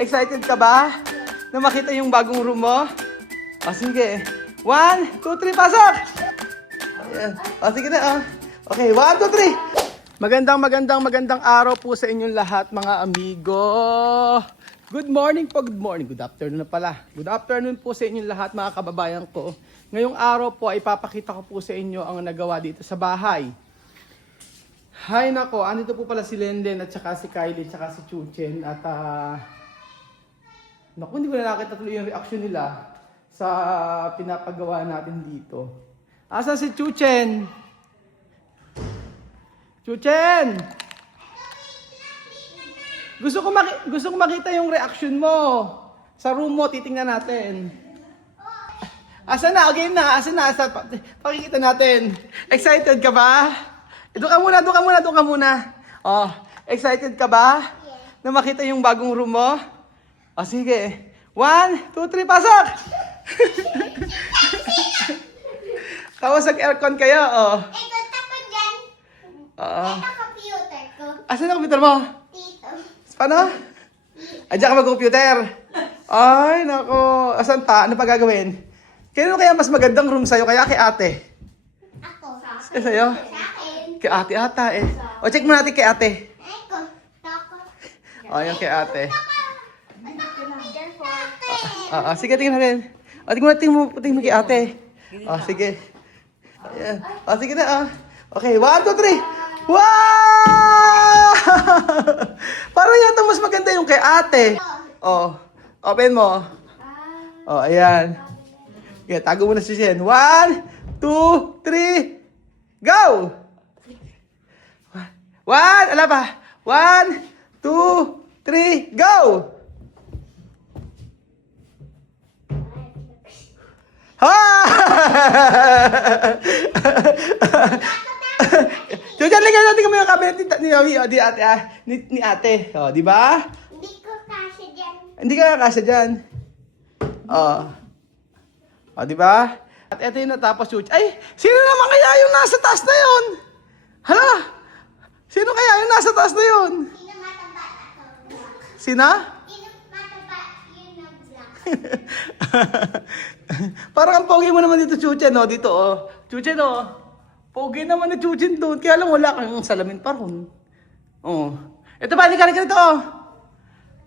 Excited ka ba na makita yung bagong room mo? O sige. 1, 2, 3, pasok! Ayan. O sige na. Okay, 1, 2, 3. Magandang araw po sa inyong lahat mga amigo. Good morning po, good morning. Good afternoon na pala. Good afternoon po sa inyong lahat mga kababayan ko. Ngayong araw po ay ipapakita ko po sa inyo ang nagawa dito sa bahay. Hay nako, andito po pala si Lenden at saka si Kylie at saka si Chuchen at naku, hindi ko na nakita tuloy yung reaction nila sa pinapagawa natin dito. Asa si Chuchen? Chuchen! Gusto ko makita yung reaction mo. Sa room mo, titingnan natin. Asa na? Okay na. Asa na? Pakikita natin. Excited ka ba? Doon ka muna. Oh, excited ka ba? Yes. Na makita yung bagong room mo? Oh, sige. 1, 2, 3, pasok! Tapos nag-aircon kayo, oh. Ito, tapos dyan. Oo. Ito, computer ko. Asan ang computer mo? Dito. Paano? Ay, diyan ka mag-computer. Ay, nako. Asan pa? Ano pa gagawin? Kaya kaya mas magandang room sa'yo? Kaya kay ate? Ako. Sa'yo? Sa akin. Kay ate ata eh. O, check mo natin kay ate. Eko. Tako. O, yung kay ate. Careful. Sige, tingnan natin. O, tingnan mo kay ate. O, sige. Ayan. O, sige na. Okay, 1, 2, 3. Wow! Parang yata mas maganda yung kay ate. O, open mo. O, ayan. Okay, tago mo na si Shen. 1, 2, 3. Go! 1, ala pa. 1, 2, 3, go! Ha! Diyan lang natin kami yung cabinet ni ate. Oh, di ba? Hindi ko kasya dyan. Hindi ka kakasya dyan. Oh. Oh, di ba? At ito yung natapos, Chuch. Ay, sino naman kaya yung nasa taas na yun? Hala? Sino kaya yung nasa taas na yun? Sino mataba ako? Sina? Sino mataba yun ang black? Parang ang pogi mo naman dito, Chuchen, no? Dito, oh. Chuchen, oh. Pogi naman na Chuchen doon. Kaya lang wala kang salamin pa ron. Oh. Ito ba, hindi ka dito, oh.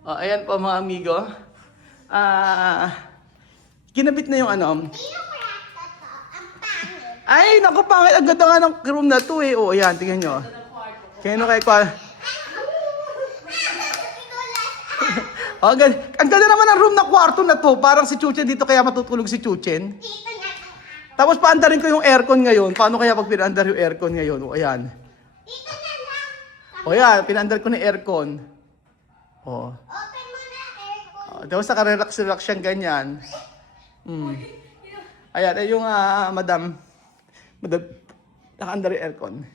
Oh, ayan po, mga amigo. Kinabit na yung ano. Sino kaya ito? Ang pangit. Ay, naku, pangit. Ang ganda nga ng room na to, eh. Oh, ayan, tingnan nyo. Kaya no kay kwa. Oh, ang ganda naman ng room na kwarto na to. Parang si Chuchen dito kaya matutulog si Chuchen. Dito na. Tapos paandarin ko yung aircon ngayon. Paano kaya pag pinaandar yung aircon ngayon? O, ayan. Dito na lang. O, ayan. Pinaandar ko na aircon. O. Open mo na aircon. Tapos nakarelax-relax siyang ganyan. Ayan. Ay yung madam. Nakaandar yung aircon.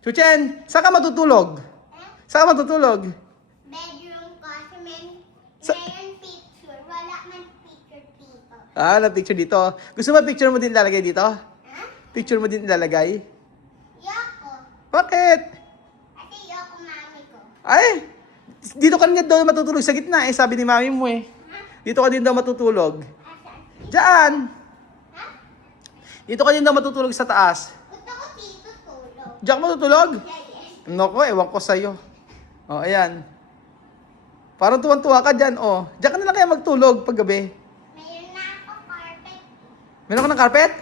Chuchen, saan ka matutulog? Saan ka matutulog? Bedroom ko. Sa- Mayroon picture. Wala man picture dito. Na-picture dito. Gusto mo picture mo din ilalagay dito? Ha? Picture mo din ilalagay? Yoko. Bakit? Ate, yoko mami ko. Ay, dito ka rin daw matutulog sa gitna eh, sabi ni mami mo eh. Dito ka din daw matutulog. Asan? Diyan! Ha? Dito ka din daw matutulog sa taas. Gusto ko dito tulog. Diyan ka matutulog? Yes. Nako, ewan ko sa'yo. O, ayan. Parang tuwan-tuwa ka dyan, o. Diyan ka na lang kaya magtulog pag gabi. Mayroon na ako carpet. Meron ka ng carpet?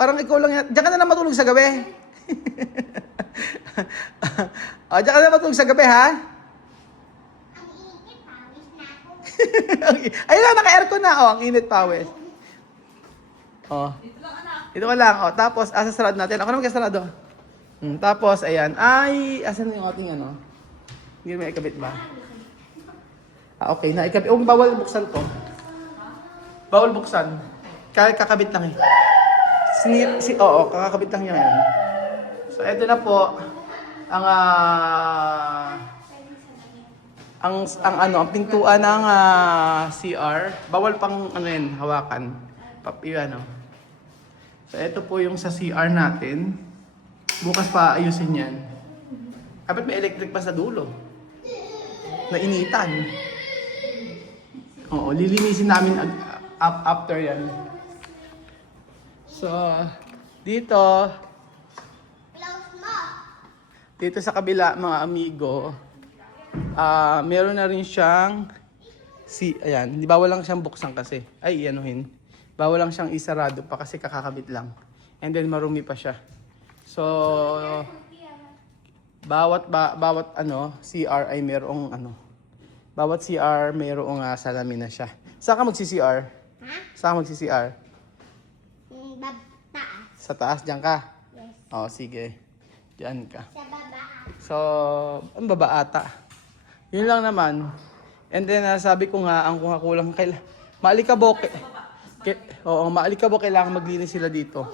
Parang ikaw lang yan. Diyan ka na lang matulog sa gabi. O, diyan ka na matulog sa gabi, ha? Ang init, pawis na ako. Ayun na, naka-aircon na. O, ang init pawis. O. Dito ka lang. O, tapos, sarado natin. Ako naman kasarado. Tapos, ayan. Ay, asan yung ating ano? Hindi may ikabit ba? Okay, naikabit. Oh, bawal buksan to. Bawal buksan. Kakabit lang eh. Oo, kakabit lang yan. So, eto na po. Ang pintuan ng CR. Bawal pang ano yan, hawakan. Ano. So, ito po yung sa CR natin. Bukas pa ayusin yan. Dapat may electric pa sa dulo. nainitan. Oo, lilinisin namin after yan. So, dito Close mo. dito sa kabila mga amigo, meron na rin siyang ayan, hindi bawal lang siyang buksan kasi. Ay, anuhin. Bawal lang siyang isarado pa kasi kakakabit lang. And then marumi pa siya. So, bawat CR ay merong bawat CR merong salamin na siya. Saan ka magsi-CR? Ha? Saan ka magsi-CR? Taas. Sa taas, diyan ka? Yes. Oh, sige. Diyan ka. Sa baba. So, ang baba ata. Yun lang naman. And then, sabi ko nga, ang kulang maalikabok. Oo, maalikabok, kailangan maglinis sila dito.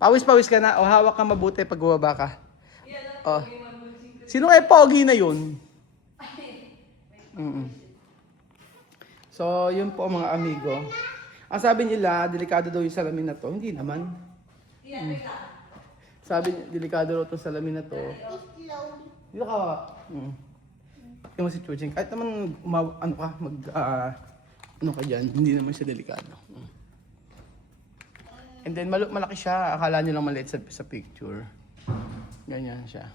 Pawis-pawis ka na. O, hawak ka mabuti pag bumaba ka. Oh. Sino kay Pogi na yun? So, yun po mga amigo. Ang sabi nila, delikado daw yung salamin na to. Hindi naman. Sabi niya, delikado daw itong salamin na to. Slow. Dito ka. Yung si Chuching. Kahit naman ano ka dyan, hindi naman siya delikado. And then malaki siya. Akala nyo lang maliit sa picture. Ganyan siya.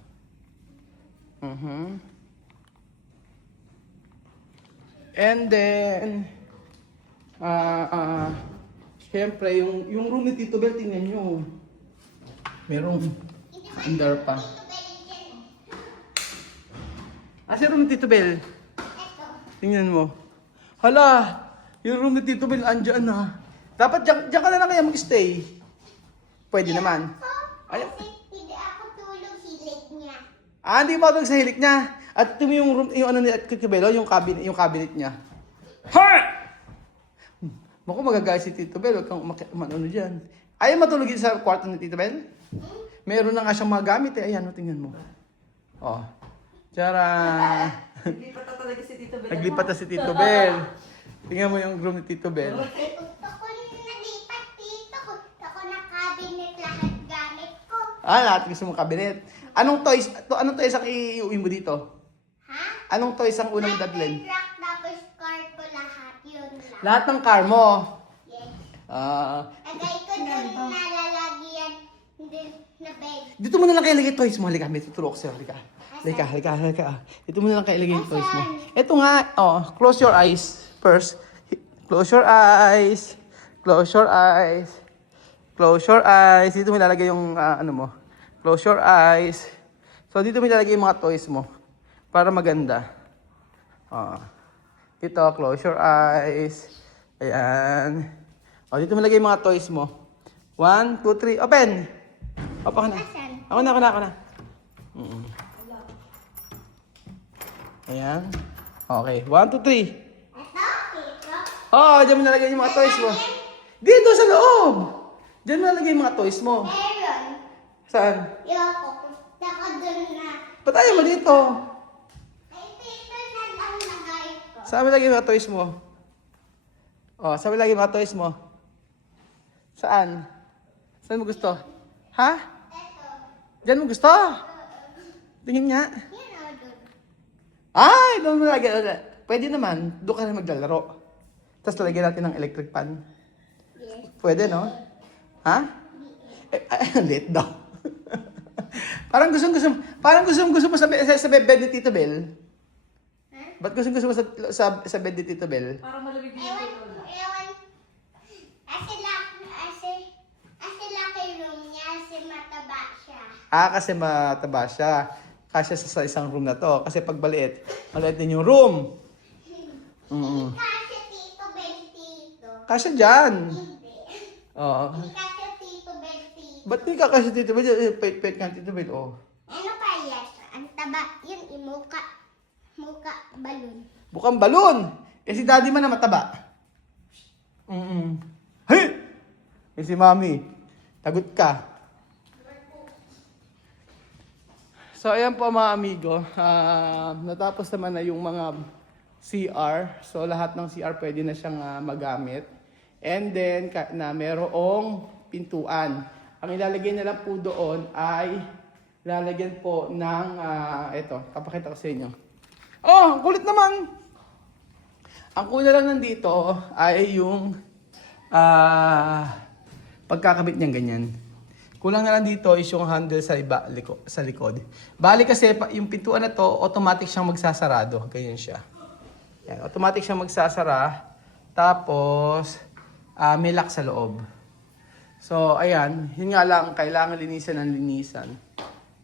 And then, syempre, yung room ni Tito Bel, tingnan nyo. Merong under pa. Si room ni Tito Bel. Tingnan mo. Hala, yung room ni Tito Bel, andyan na. Dapat dyan ka na lang kaya mag-stay. Pwede naman. Ay, Kasi hindi ako tulog hilig niya. hindi pa sa hilik niya. At ito yung room, yung ano ni Tito Bel, yung cabinet niya. Heart! Baka magagaya si Tito Bel, huwag kang ano dyan. Ayaw matulog yun sa kwarto ni Tito Bel? Meron na nga siyang mga gamit eh. Ayan, tingnan mo. Oh. Tiyara! Naglipat na talaga si Tito Bel. Naglipat na si Tito Bel. Tingnan mo yung room ni Tito Bel. Gusto ko nalipat dito. Gusto ko na cabinet lahat gamit ko. Lahat gusto mong cabinet. Anong toys ang iuwi mo dito? Ha? Anong toys ang unang dadlin? Rock tapos car ko lahat. Yun lang. Lahat ng car mo. Yes. Ah, Agay ko doon na lalagyan din na bed. dito mo na lang kayo ilagay toys mo. Halika, may tuturo ko sa'yo. Halika. Dito mo na lang kayo ilagay yung toys mo. Ito nga, close your eyes first. Close your eyes. Close your eyes. Close your eyes. Dito mo ilalagay yung ano mo. Close your eyes. So, dito mo ilalagay yung mga toys mo. Para maganda. Ito, close your eyes. Ayan. Dito mo ilagay yung mga toys mo. 1, 2, 3, open! Open ka na. Asan? Ako na. Ayan. Okay, 1, 2, 3. Ito, dito. Diyan mo nalagay yung mga toys mo. Dito sa loob! Diyan mo nalagay yung mga toys mo. Meron. Saan? Yoko. Gusto ko doon na. Ba't ayaw mo dito? Ay, dito na lang lagay ko. Saan mo lagay yung mga toys mo? Saan mo lagay yung mga toys mo? Saan? Saan mo gusto? Ha? Ito. Diyan mo gusto? Tingin nga. Yan o doon. Ay, doon mo lagay. Pwede naman. Doon ka na maglalaro. Tapos lalagyan natin ng electric pan. Yes. Pwede, no? Ha? Lit daw. Parang gusto mo sa bed ni Tito Bel. Ha? Ba't gusto mo sa bed ni Tito Bel? Parang malamig din Ewan, yung Lola. ewan. Kasi laki room niya, kasi mataba siya. Kasi mataba siya. Kasya sa isang room na to. Kasi pag maliit din yung room. Kasi Tito Bel Tito. Kasya dyan. Hindi. Oo. Kasi Tito Bel Tito. Ba't di ka kasi Tito Bel? Pait-pait ka Tito Bel. Ano pa yan? Ang taba, yun, muka balon. Bukang balon. Si daddy man na mataba. Hey! Si mami. Tagot ka. So, ayan po mga amigo. Natapos naman na yung mga CR. So, lahat ng CR pwede na siyang magamit. And then, na merong pintuan. Ang ilalagay na lang po doon ay lalagyan po ng, ito, papakita ko sa inyo. Oh, ang kulit naman. Ang kulang lang nandito ay yung pagkakabit niyang ganyan. Kulang na lang dito is yung handle sa likod. Bali kasi yung pintuan na to, automatic siyang magsasarado. Ganyan siya. Yan, automatic siyang magsasara. Tapos, may lock sa loob. So, ayan. Yun nga lang, kailangan linisan ng linisan.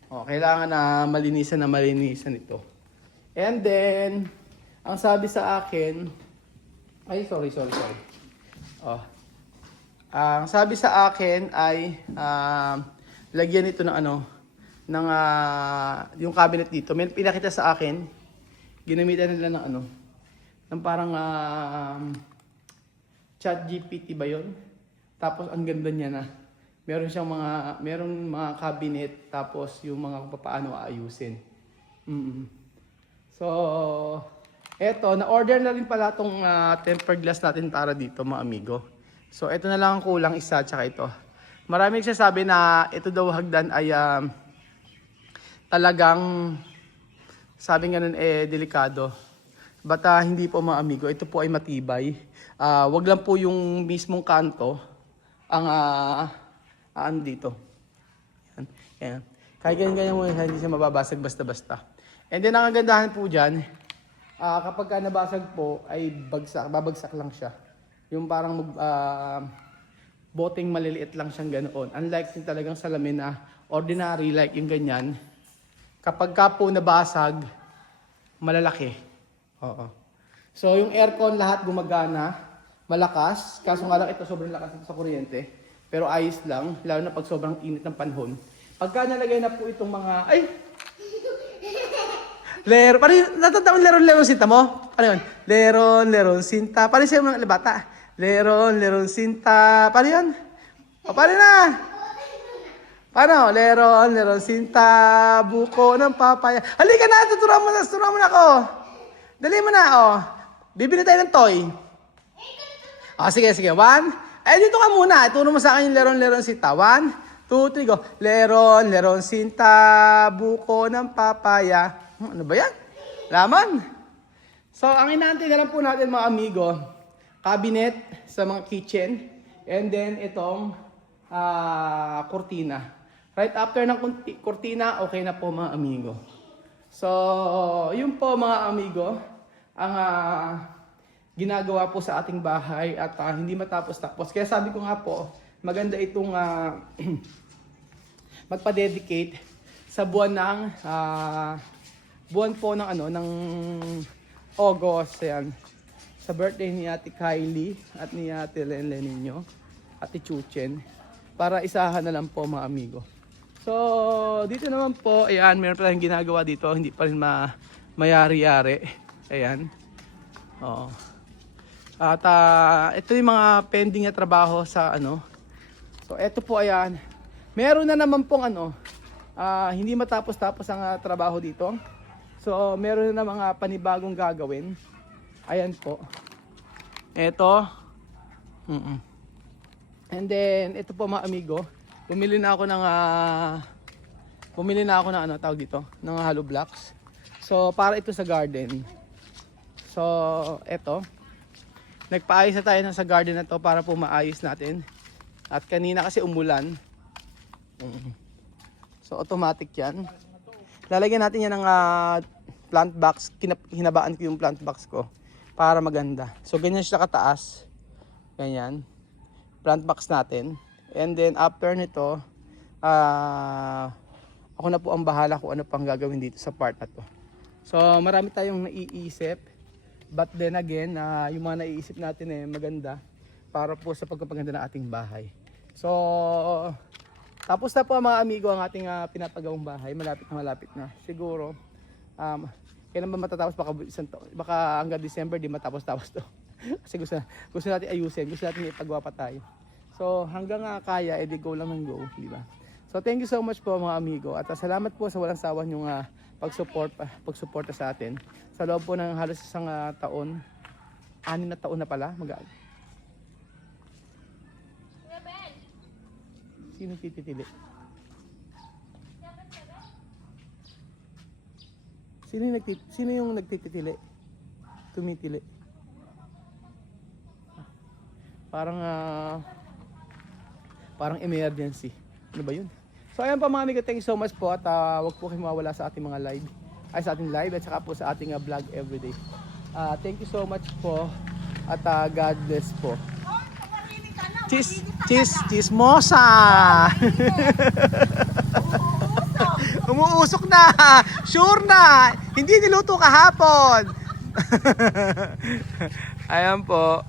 O, kailangan na malinisan ito. And then, ang sabi sa akin, ay, sorry. Oh. Ang sabi sa akin ay lagyan ito ng yung cabinet dito. May pinakita sa akin, ginamitan nila ng ng parang ChatGPT ba 'yon? Tapos ang ganda niya na. Merong mga cabinet tapos yung mga kung paano aayusin. So, eto, na-order na rin pala tong tempered glass natin para dito, mga amigo. So, ito na lang ang kulang, isa, tsaka ito. Maraming nagsasabi na ito daw hagdan ay talagang, sabi nga nun, delikado. But hindi po, mga amigo. Ito po ay matibay. Wag lang po yung mismong kanto ang dito. Yan. Kaya ganyan mo, hindi siya mababasag basta-basta. And then, ang kagandahan po dyan, kapag nabasag po, ay babagsak lang siya. Yung parang boteng maliliit lang siyang ganoon. Unlike yung talagang salamin na ordinary, like yung ganyan, kapag ka po nabasag, malalaki. Oo. So, yung aircon lahat gumagana, malakas. Kaso nga lang ito sobrang lakas sa kuryente. Pero ayos lang, lalo na pag sobrang init ng panahon. Pagka nalagay na po itong mga, parang natatawang leron sinta mo? Ano yun? Leron sinta. Parang siya mga bata. Leron sinta. Paano yun? O, paano na? Paano? Leron sinta. Buko ng papaya. Halika na, tuturuan mo na ako. Dali mo na, Bibili tayo ng toy. Sige. 1. Dito ka muna. Ituro mo sa akin yung leron sinta. 1, 2, 3, go. Leron sinta. Buko ng papaya. Ano ba yan? Laman. So, ang inaantay na lang po natin, mga amigo, cabinet sa mga kitchen, and then itong kurtina. Right after ng kurtina, okay na po, mga amigo. So, yun po, mga amigo, ang ginagawa po sa ating bahay at hindi matapos-tapos. Kaya sabi ko nga po, maganda itong magpa-dedicate sa buwan ng buwan po ng ng August, yan. Sa birthday ni Ate Kylie at ni Ate Lenlen ninyo, Ate Chuchen, para isahan na lang po, mga amigo. So, dito naman po, ayan, meron pa tayong ginagawa dito, hindi pa rin mayari-yari. Ayan. Oo. At ito yung mga pending na trabaho sa So, ito po, ayan. Meron na naman pong hindi matapos-tapos ang trabaho dito. So, meron na mga panibagong gagawin. Ayan po. Ito. And then, ito po, mga amigo. Bumili na ako ng tawag dito, ng hollow blocks. So, para ito sa garden. So, ito. Nagpaayos na tayo sa garden na to para po maayos natin. At kanina kasi umulan. So, automatic yan. Lalagyan natin yan ng plant box. Hinabaan ko yung plant box ko para maganda. So, ganyan siya kataas. Ganyan. Plant box natin. And then, after nito, ako na po ang bahala kung ano pang gagawin dito sa part na to. So, marami tayong naiisip. But then again, yung mga naiisip natin maganda para po sa pagpapaganda ng ating bahay. So, tapos na po, mga amigo, ang ating pinapagawang bahay. Malapit na. Siguro, kailan ba matatapos? Baka hanggang December di matapos-tapos to. Kasi gusto natin ayusin. Gusto natin ipagawa pa tayo. So, hanggang kaya, edi go lang ng go. Di ba? So, thank you so much po, mga amigo. At salamat po sa walang sawa niyong pagsuporta sa atin. Sa loob po ng halos isang taon, 6 na taon na pala. Sino titili? Sino yung nagtitili? Tumitili. Parang emergency. Ano ba yun? So ayan pa mga amigo, thank you so much po at wag po kayong mawala sa ating mga live. Ay sa ating live at saka po sa ating vlog everyday. Thank you so much po at God bless po. Chismosa! Umuusok na! Sure na! Hindi niluto kahapon! Ayan po.